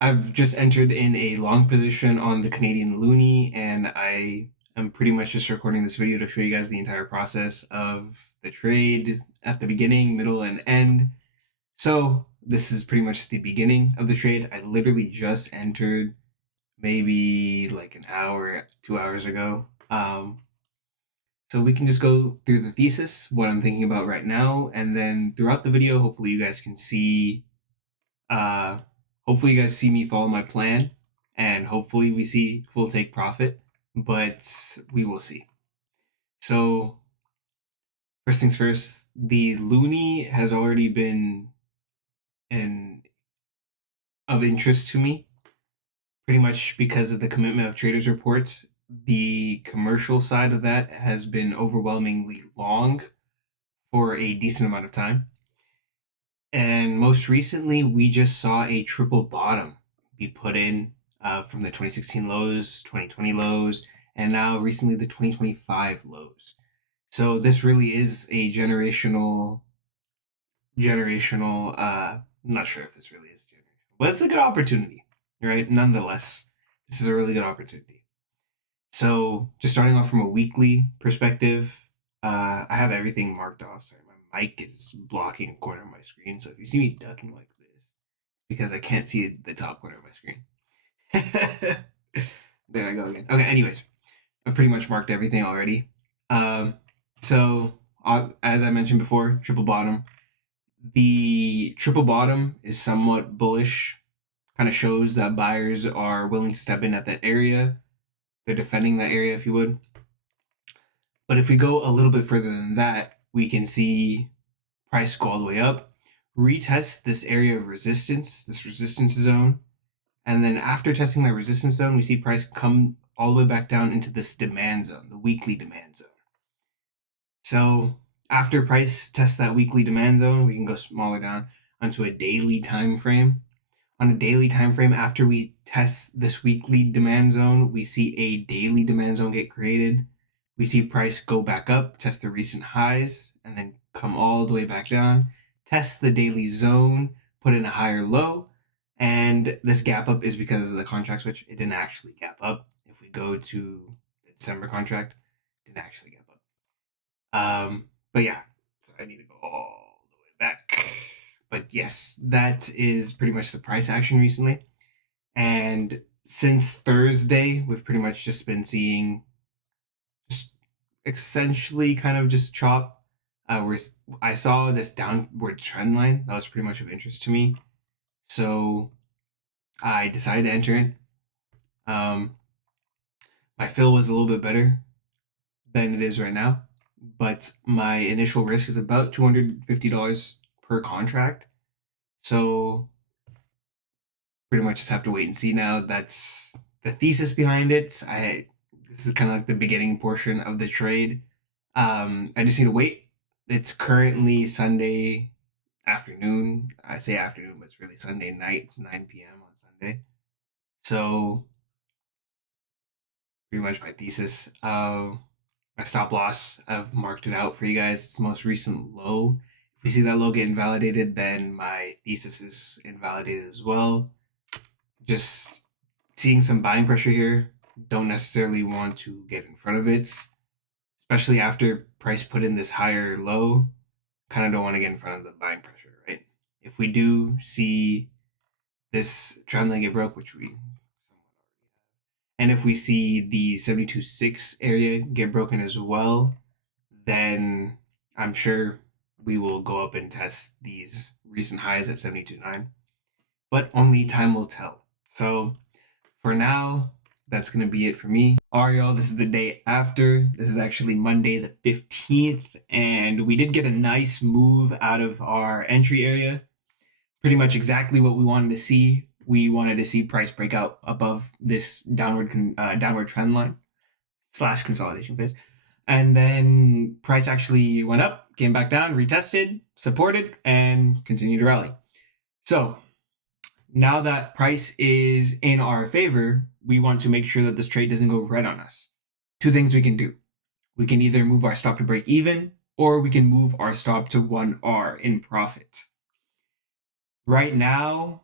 I've just entered in a long position on the Canadian Loonie, and I am pretty much just recording this video to show you guys the entire process of the trade at the beginning, middle, and end. So this is pretty much the beginning of the trade. I literally just entered maybe like an hour, 2 hours ago. So we can just go through the thesis, what I'm thinking about right now, and then throughout the video, hopefully you guys can see uh, hopefully, you guys see me follow my plan, and hopefully, we see full take profit, but we will see. So, first things first, the Looney has already been in, of interest to me, pretty much because of the commitment of traders reports. The commercial side of that has been overwhelmingly long for a decent amount of time. And most recently, we just saw a triple bottom be put in from the 2016 lows, 2020 lows, and now recently the 2025 lows. So this really is a generational. I'm not sure if this really is generational, but it's a good opportunity, right? Nonetheless, this is a really good opportunity. So just starting off from a weekly perspective, I have everything marked off. Sorry, my mic is blocking a corner of my screen. So if you see me ducking like this, because I can't see the top corner of my screen. There I go again. Okay, anyways, I've pretty much marked everything already. Um, so as I mentioned before, triple bottom. The triple bottom is somewhat bullish, kind of shows that buyers are willing to step in at that area. They're defending that area, if you would. But if we go a little bit further than that, we can see price go all the way up, retest this area of resistance, this resistance zone, and then after testing that resistance zone, we see price come all the way back down into this demand zone, the weekly demand zone. So after price tests that weekly demand zone, we can go smaller down onto a daily time frame. On a daily time frame, after we test this weekly demand zone, we see a daily demand zone get created. We see price go back up, test the recent highs, and then come all the way back down, test the daily zone, put in a higher low, and this gap up is because of the contract switch. It didn't actually gap up. If we go to the December contract, it didn't actually gap up. But yeah, so I need to go all the way back. But yes, that is pretty much the price action recently. And since Thursday, we've pretty much just been seeing just essentially kind of just chop. Where I saw this downward trend line that was pretty much of interest to me, so I decided to enter in. Um, my fill was a little bit better than it is right now, but my initial risk is about $250 per contract. So pretty much just have to wait and see now. That's the thesis behind it. I This is kind of like the beginning portion of the trade. I just need to wait. It's currently Sunday afternoon. I say afternoon, but it's really Sunday night. It's 9 p.m. on Sunday. So pretty much my thesis. My stop loss, I've marked it out for you guys. It's the most recent low. If we see that low get invalidated, then my thesis is invalidated as well. Just seeing some buying pressure here. Don't necessarily want to get in front of it, especially after price put in this higher low. Kind of don't want to get in front of the buying pressure, right? If we do see this trend line get broke, which we, and if we see the 72.6 area get broken as well, then I'm sure we will go up and test these recent highs at 72.9. But only time will tell. So for now, that's going to be it for me. All right, y'all, this is the day after. This is actually Monday the 15th, and we did get a nice move out of our entry area. Pretty much exactly what we wanted to see. We wanted to see price break out above this downward trend line slash consolidation phase. And then price actually went up, came back down, retested, supported, and continued to rally. So now that price is in our favor, we want to make sure that this trade doesn't go red on us. Two things we can do. We can either move our stop to break even, or we can move our stop to 1R in profit. Right now,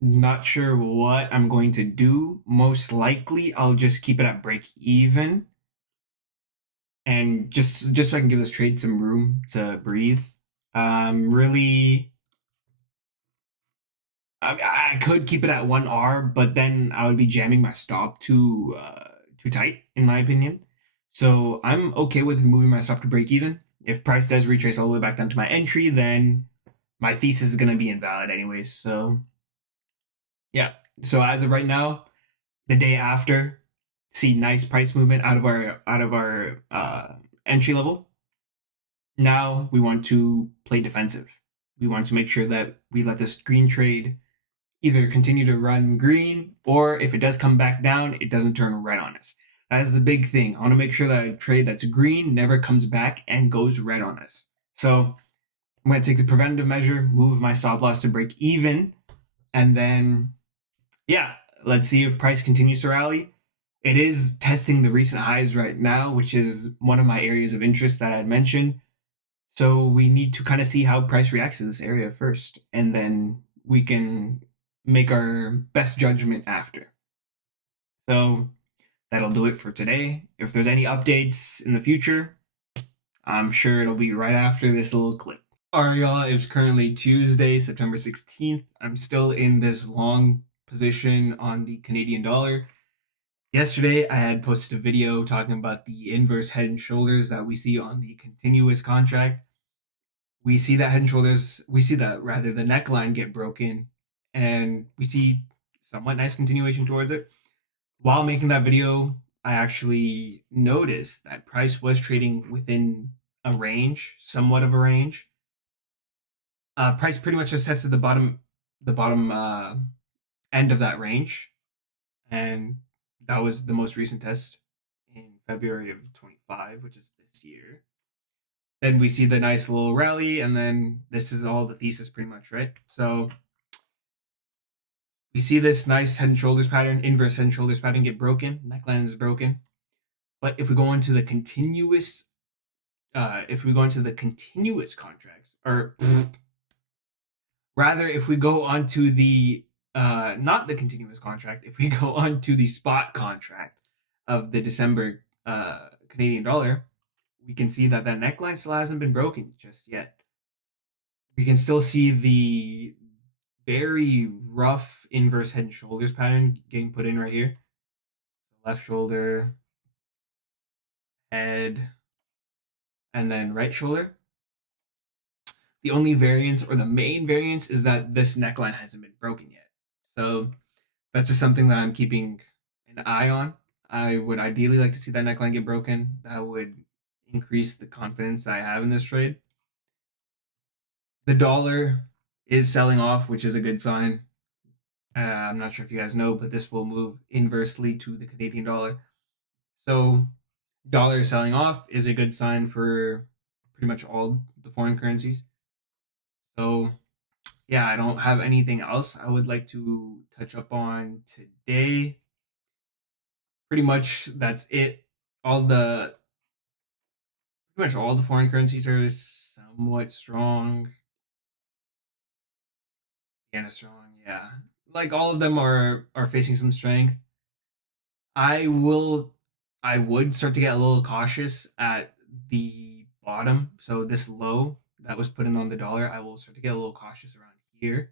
Not sure what I'm going to do. Most likely, I'll just keep it at break even, and just so I can give this trade some room to breathe. Really, I could keep it at 1R, but then I would be jamming my stop too tight, in my opinion. So I'm okay with moving my stop to break even. If price does retrace all the way back down to my entry, then my thesis is going to be invalid anyways. So yeah. So as of right now, the day after, see nice price movement out of our entry level. Now we want to play defensive. We want to make sure that we let this green trade either continue to run green, or if it does come back down, it doesn't turn red on us. That is the big thing. I want to make sure that a trade that's green never comes back and goes red on us. So I'm going to take the preventative measure, move my stop loss to break even, and then, yeah, let's see if price continues to rally. It is testing the recent highs right now, which is one of my areas of interest that I had mentioned. So we need to kind of see how price reacts to this area first, and then we can make our best judgment after. So that'll do it for today. If there's any updates in the future, I'm sure it'll be right after this little clip. All right, y'all, it's currently Tuesday, September 16th. I'm still in this long position on the Canadian dollar. Yesterday, I had posted a video talking about the inverse head and shoulders that we see on the continuous contract. We see that head and shoulders, we see that rather the neckline get broken, and we see somewhat nice continuation towards it. While making that video, I actually noticed that price was trading within a range, somewhat of a range. Price pretty much just tested the bottom end of that range, and that was the most recent test in February of 25, which is this year. Then we see the nice little rally, and then this is all the thesis pretty much, right? So we see this nice head and shoulders pattern, inverse head and shoulders pattern get broken, neckline is broken. But if we go into the continuous, if we go into the continuous contracts, or rather, if we go onto the not the continuous contract, if we go on to the spot contract of the December Canadian dollar, we can see that that neckline still hasn't been broken just yet. We can still see the very rough inverse head and shoulders pattern getting put in right here. Left shoulder, head, and then right shoulder. The only variance, or the main variance, is that this neckline hasn't been broken yet. So that's just something that I'm keeping an eye on. I would ideally like to see that neckline get broken. That would increase the confidence I have in this trade. The dollar is selling off, which is a good sign. I'm not sure if you guys know, but this will move inversely to the Canadian dollar. So dollar selling off is a good sign for pretty much all the foreign currencies. So yeah, I don't have anything else I would like to touch up on today. Pretty much that's it. All the Pretty much all the foreign currencies are somewhat strong. Yen is strong, yeah. Like all of them are facing some strength. I will I would start to get a little cautious at the bottom. So this low that was put in on the dollar, I will start to get a little cautious around here.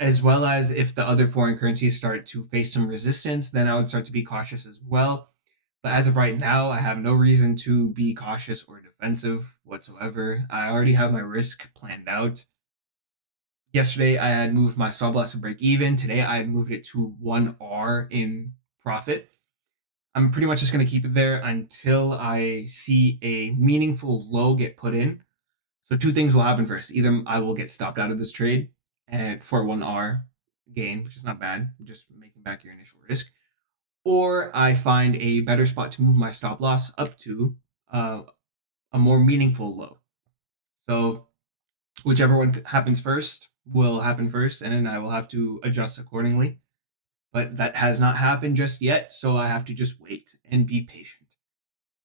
As well as if the other foreign currencies start to face some resistance, then I would start to be cautious as well. But as of right now, I have no reason to be cautious or defensive whatsoever. I already have my risk planned out. Yesterday, I had moved my stop loss to break even. Today, I had moved it to 1R in profit. I'm pretty much just going to keep it there until I see a meaningful low get put in. So two things will happen first. Either I will get stopped out of this trade and for 1R gain, which is not bad, just making back your initial risk, or I find a better spot to move my stop loss up to uh, a more meaningful low. So whichever one happens first will happen first, and then I will have to adjust accordingly. But that has not happened just yet, so I have to just wait and be patient.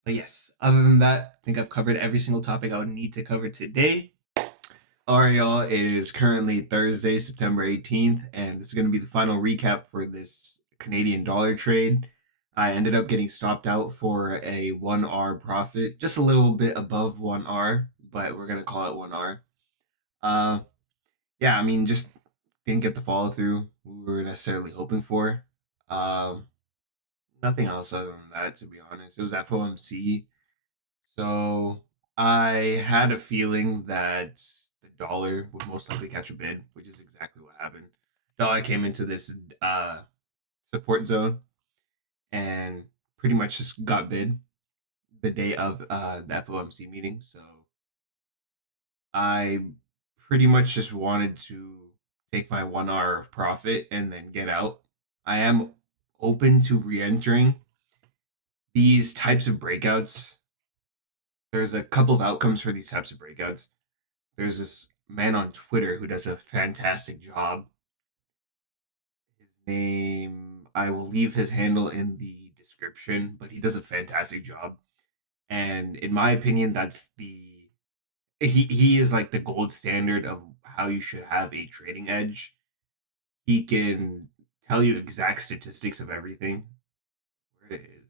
But yes, other than that, I think I've covered every single topic I would need to cover today. Alright, y'all. It is currently Thursday, September 18th, and this is going to be the final recap for this Canadian dollar trade. I ended up getting stopped out for a 1R profit, just a little bit above 1R, but we're going to call it 1R. Uh, yeah, I mean, just didn't get the follow through we were necessarily hoping for. Um, Nothing else other than that, to be honest. It was FOMC. So I had a feeling that the dollar would most likely catch a bid, which is exactly what happened. Dollar came into this support zone and pretty much just got bid the day of the FOMC meeting. So I pretty much just wanted to take my 1 hour of profit and then get out. I am open to re-entering these types of breakouts. There's a couple of outcomes for these types of breakouts. There's this man on Twitter who does a fantastic job. His name, I will leave his handle in the description, but he does a fantastic job. And in my opinion, that's he is like the gold standard of how you should have a trading edge. He can tell you exact statistics of everything. Where it is,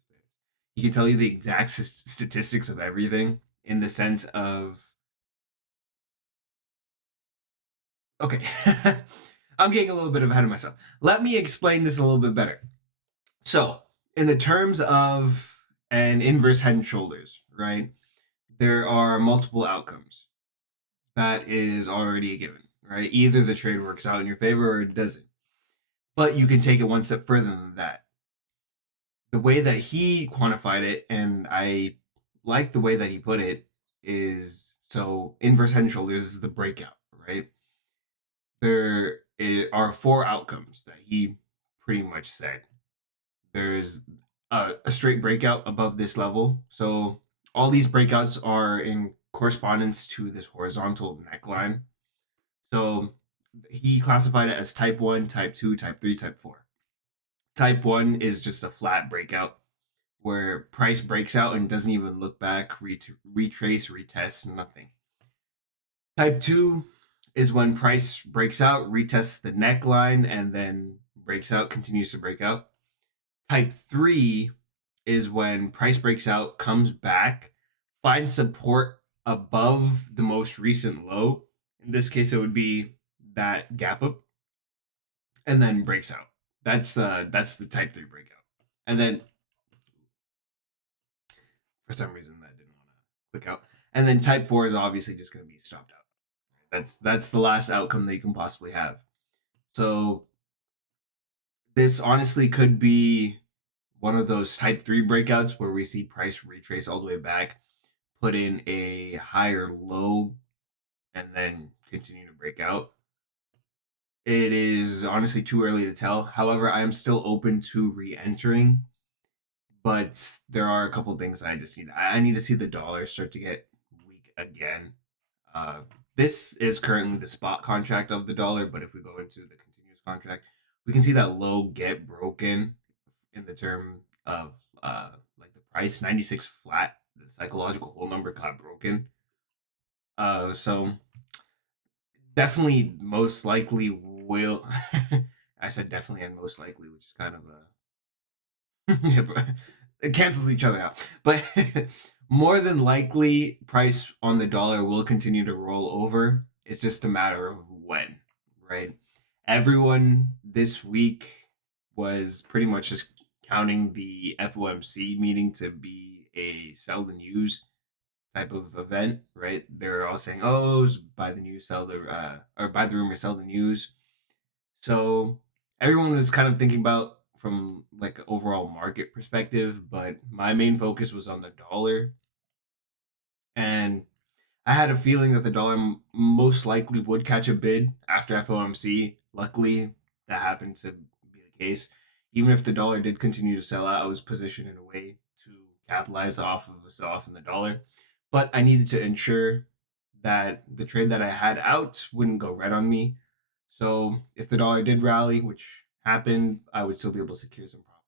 he can tell you the exact statistics of everything in the sense of okay. I'm getting a little bit ahead of myself. Let me explain this a little bit better. So, in the terms of an inverse head and shoulders, right? There are multiple outcomes. That is already a given, right? Either the trade works out in your favor or it doesn't. But you can take it one step further than that. The way that he quantified it, and I like the way that he put it, is so inverse head and shoulders is the breakout, right? There are four outcomes that he pretty much said. There's a straight breakout above this level. So all these breakouts are in correspondence to this horizontal neckline. So he classified it as type 1, type 2, type 3, type 4. Type 1 is just a flat breakout where price breaks out and doesn't even look back, retrace, retest, nothing. Type 2 is when price breaks out, retests the neckline, and then breaks out, continues to break out. Type 3 is when price breaks out, comes back, finds support above the most recent low. In this case, it would be that gap up, and then breaks out. That's the type 3 breakout. And then for some reason that didn't want to click out. And then type 4 is obviously just going to be stopped out. That's the last outcome that you can possibly have. So this honestly could be one of those type 3 breakouts where we see price retrace all the way back, put in a higher low, and then continue to break out. It is honestly too early to tell. However, I am still open to re-entering, but there are a couple things I just need. I need to see the dollar start to get weak again. Uh, this is currently the spot contract of the dollar, but if we go into the continuous contract, we can see that low get broken in the term of like the price 96 flat. The psychological whole number got broken. So definitely most likely will. I said definitely and most likely, which is kind of a it cancels each other out. But more than likely, price on the dollar will continue to roll over. It's just a matter of when, right? Everyone this week was pretty much just counting the FOMC meeting to be a sell and use type of event, right? They're all saying, "Oh, buy the news, sell the or buy the rumor, sell the news." So everyone was kind of thinking about from like an overall market perspective, but my main focus was on the dollar, and I had a feeling that the dollar most likely would catch a bid after FOMC. Luckily, that happened to be the case. Even if the dollar did continue to sell out, I was positioned in a way to capitalize off of a sell off in the dollar. But I needed to ensure that the trade that I had out wouldn't go red on me. So if the dollar did rally, which happened, I would still be able to secure some profits.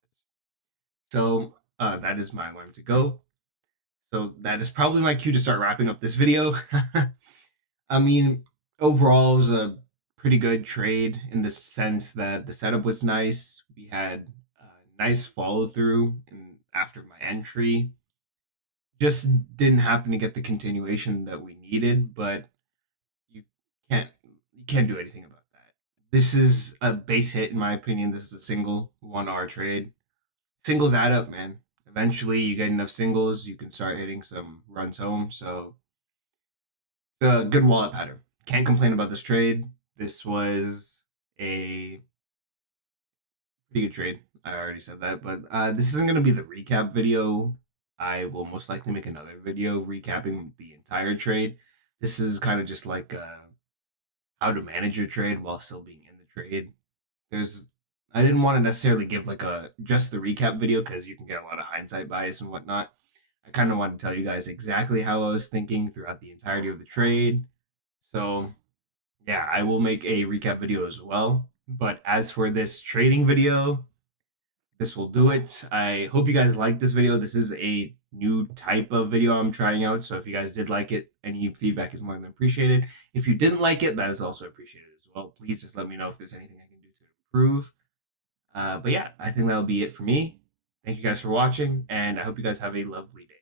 So that is my alarm to go. So that is probably my cue to start wrapping up this video. I mean, Overall, it was a pretty good trade in the sense that the setup was nice. We had nice follow through after my entry. Just didn't happen to get the continuation that we needed, but you can't you can't do anything about that. This is a base hit in my opinion. This is a single 1R trade. Singles add up, man. Eventually, you get enough singles, you can start hitting some runs home. So it's a good wallet pattern. Can't complain about this trade. This was a pretty good trade. I already said that, but this isn't going to be the recap video. I will most likely make another video recapping the entire trade. This is kind of just like how to manage your trade while still being in the trade. There's I didn't want to necessarily give like a just the recap video because you can get a lot of hindsight bias and whatnot. I kind of want to tell you guys exactly how I was thinking throughout the entirety of the trade. So yeah, I will make a recap video as well. But as for this trading video, this will do it. I hope you guys liked this video. This is a new type of video I'm trying out. So if you guys did like it, any feedback is more than appreciated. If you didn't like it, that is also appreciated as well. Please just let me know if there's anything I can do to improve. But yeah, I think that'll be it for me. Thank you guys for watching, and I hope you guys have a lovely day.